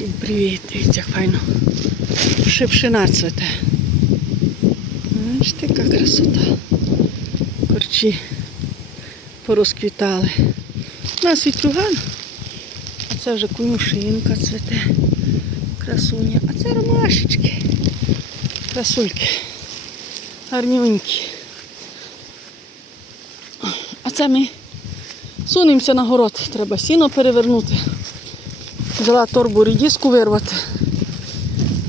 Всім привіт, дивіться, файно. Шипшина цвете. Бачите, яка красота. Корчі порозквітали. У нас вітрюган, а це вже конюшинка цвете. Красуня. А це ромашечки. Красульки. Гарнюнькі. А це ми сунемося на город. Треба сіно перевернути. Взяла торбу рідіску вирвати,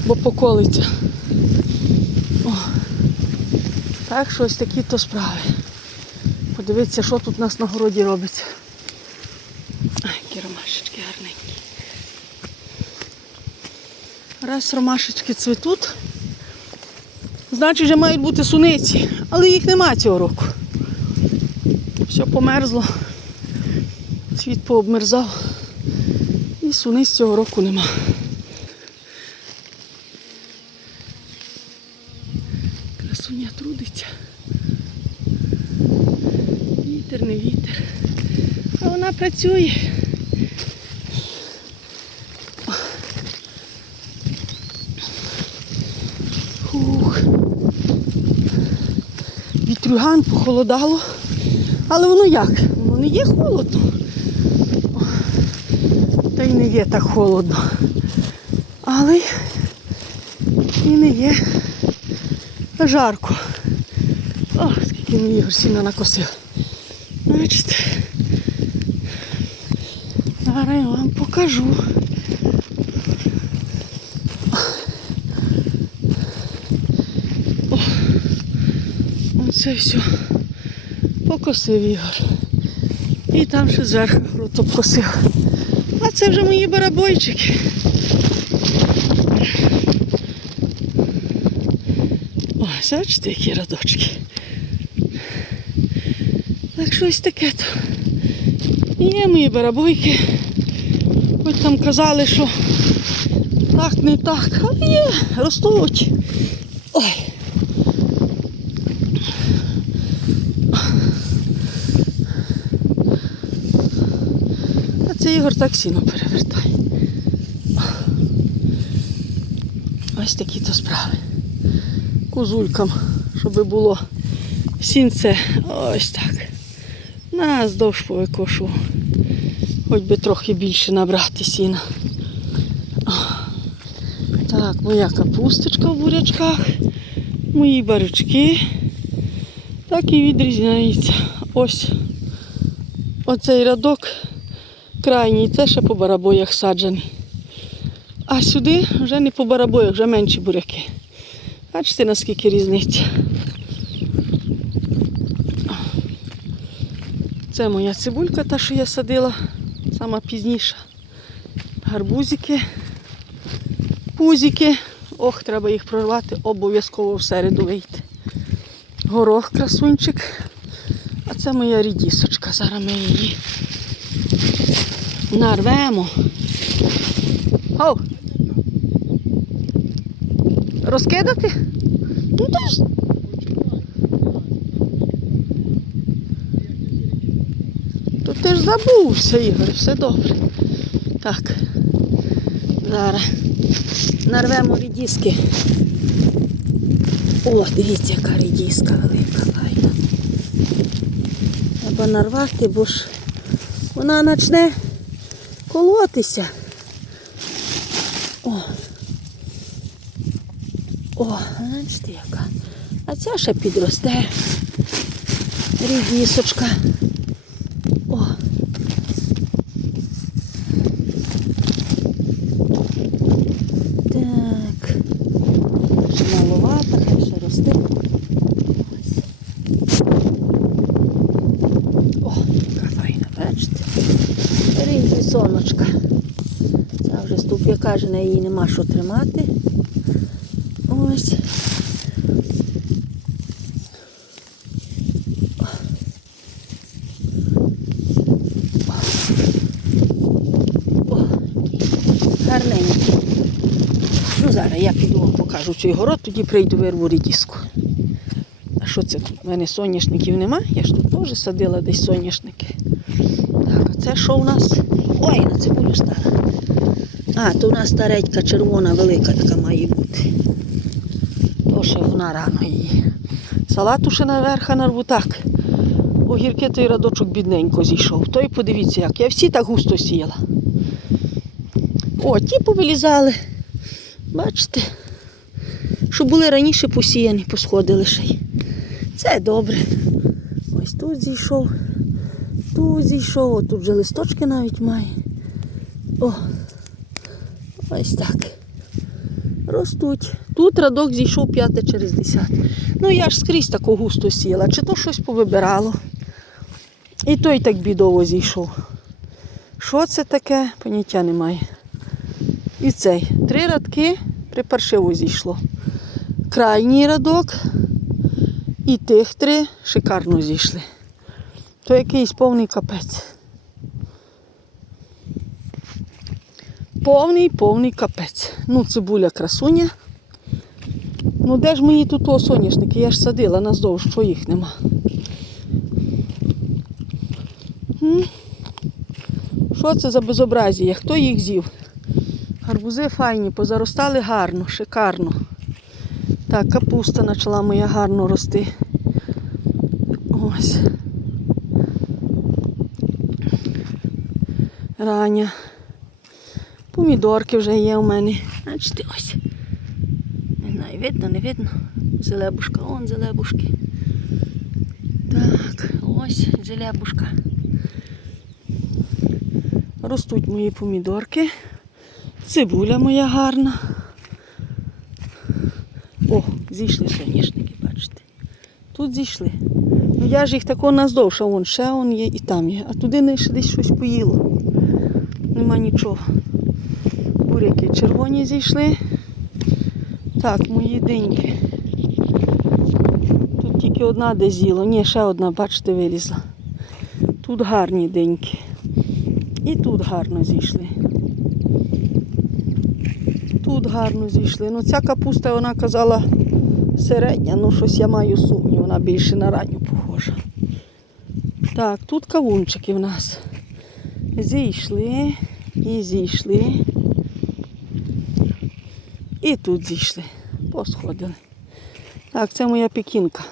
бо поколиться. О. Так що ось такі то справи. Подивіться, що тут у нас на городі робиться. Ай, які ромашечки гарненькі. Раз ромашечки цвітуть, значить вже мають бути суниці, але їх нема цього року. Все померзло, цвіт пообмерзав. І суниць цього року нема. Красуня трудиться. Вітер, не вітер. А вона працює. Фух. Вітрюган похолодало. Але воно як? Воно не є холодно. Й не є так холодно. Але і не є жарко. О, скільки мені Ігор сіна накосив. Бачите. Зараз я вам покажу. О, оце все. Покосив Ігор. І там ще зверху груд обкосив. Це вже мої барабойчики. Ось, бачите, які радочки. Так щось таке то. Є мої барабойки. Хоч там казали, що так, не так, але є, ростуть. Ой. Це Ігор так сіно перевертає. Ось такі то справи. Козулькам, щоб було сінце. Ось так. Наздовж повикошу. Хоч би трохи більше набрати сіна. Так, моя капусточка в бурячках, мої барючки. Так і відрізняється. Ось оцей рядок крайній, це ще по барабоях саджений. А сюди вже не по барабоях, вже менші буряки. Бачите, наскільки різниця. Це моя цибулька, та, що я садила, сама пізніша. Гарбузики, пузики. Ох, треба їх прорвати, обов'язково в середу вийти. Горох красунчик. А це моя рідісочка. Зараз ми її нарвемо. Оу! Розкидати? Ну то ж. То ти ж забувся, Ігор, все добре. Так. Зараз нарвемо рідіски. О, дивіться, яка рідіска велика, файна. Треба нарвати, бо ж вона почне колотися. О. О, бачите яка. А ця ще підросте. Рідісочка. О. Так. Ще маловато, хай ще росте. Ось. О, яка файна, бачите. Рінь соночка. Ця вже каже, її нема що тримати. Ось. Гарненький. Ну, зараз я піду вам покажу цей город, тоді прийду вирву рідіску. А що це тут? У мене соняшників нема, я ж тут теж садила десь соняшники. Так, а це що у нас? Ой, на цибулю стара. А, то у нас та редька червона, велика така має бути. То ще вона рано її. Салату ще наверх нарву так. Огірки той радочок бідненько зійшов. То й подивіться, як я всі так густо сіяла. О, ті повилізали. Бачите, що були раніше посіяні, посходили ще й. Це добре. Ось тут зійшов, тут зійшов, тут вже листочки навіть має. О, ось так. Ростуть. Тут радок зійшов п'яте через десяте. Ну я ж скрізь таку густо сіла, чи то щось повибирало. І той так бідово зійшов. Що це таке? Поняття немає. І цей. Три радки припаршиво зійшло. Крайній радок і тих три шикарно зійшли. То якийсь повний капець. Повний, повний капець. Ну, цибуля красуня. Ну де ж мої тут о, соняшники? Я ж садила наздовж, що їх нема. Що це за безобразія? Хто їх з'їв? Гарбузи файні, позаростали гарно, шикарно. Так, капуста почала моя гарно рости. Ось. Рання. Помідорки вже є у мене. Бачите, ось. Не знаю, видно, не видно. Зелебушка, он зелебушки. Так, ось зелебушка. Ростуть мої помідорки. Цибуля моя гарна. О, зійшли соняшники, бачите. Тут зійшли. Ну я ж їх тако наздовж, а вон ще он є і там є. А туди не ще десь щось поїло. Нема нічого. Буряки червоні зійшли. Так, мої диньки. Тут тільки одна де з'їла. Ні, ще одна, бачите, вилізла. Тут гарні диньки. І тут гарно зійшли. Тут гарно зійшли. Ну ця капуста, вона казала середня, ну щось я маю сумнів, вона більше на ранню похожа. Так, тут кавунчики в нас. Зійшли і зійшли. І тут зійшли. Посходили. Так, це моя пекінка.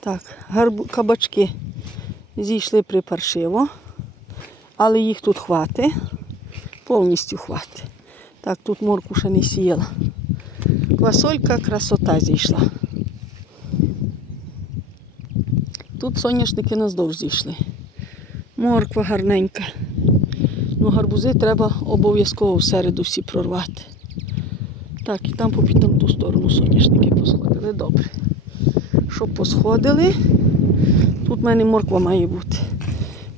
Так, гарбу... кабачки зійшли припаршиво, але їх тут хватить. Повністю хватить. Так, тут морку ще не сіяла. Квасолька, красота зійшла. Тут соняшники наздовж зійшли. Морква гарненька. Ну, гарбузи треба обов'язково в середу всі прорвати. Так, і там попід там ту сторону соняшники посходили. Добре. Щоб посходили, тут в мене морква має бути.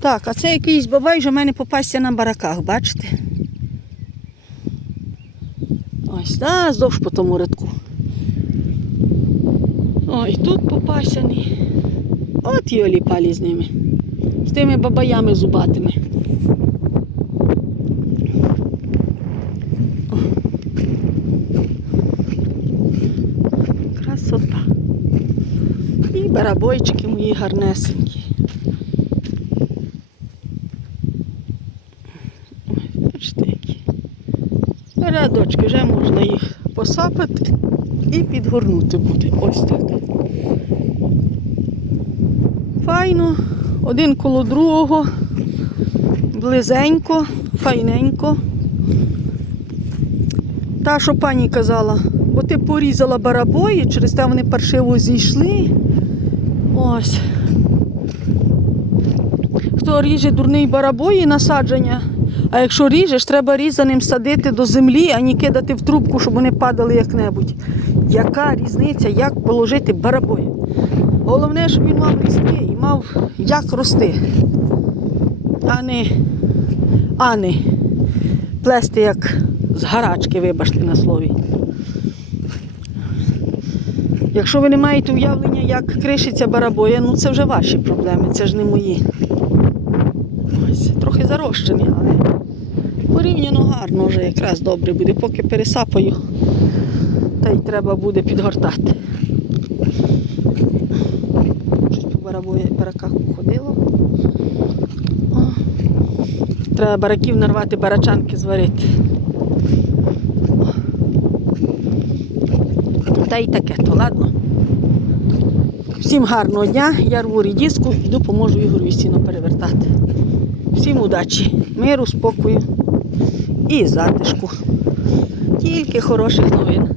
Так, а це якийсь бабай вже в мене попасться на бараках, бачите? Ось, да, здовж по тому рядку. Ой, тут попасяний. От і оліпалі з ними. З тими бабаями зубатими. О. Красота. І барабойчики мої гарнесенькі. Бачите, які. Рядочки, вже можна їх посапати і підгорнути буде. Ось так. Файно, один коло другого, близенько, файненько. Та, що пані казала, бо ти порізала барабої, через те вони паршиво зійшли. Ось. Хто ріже дурний барабої насадження, а якщо ріжеш, треба різаним садити до землі, а не кидати в трубку, щоб вони падали як-небудь. Яка різниця, як положити барабої? Головне, щоб він мав листки і мав як рости, а не, а не плести як з гарачки, вибачте на слові. Якщо ви не маєте уявлення, як кришиться барабоя, ну це вже ваші проблеми, це ж не мої. Ось, трохи зарощені, але порівняно гарно вже якраз добре буде, поки пересапаю, та й треба буде підгортати. Щось по барабої, бараках походило. Треба бараків нарвати, барачанки зварити. Та й таке, то ладно. Всім гарного дня. Я рву рідіску, йду поможу Ігорю сіно перевертати. Всім удачі, миру, спокою і затишку. Тільки хороших новин.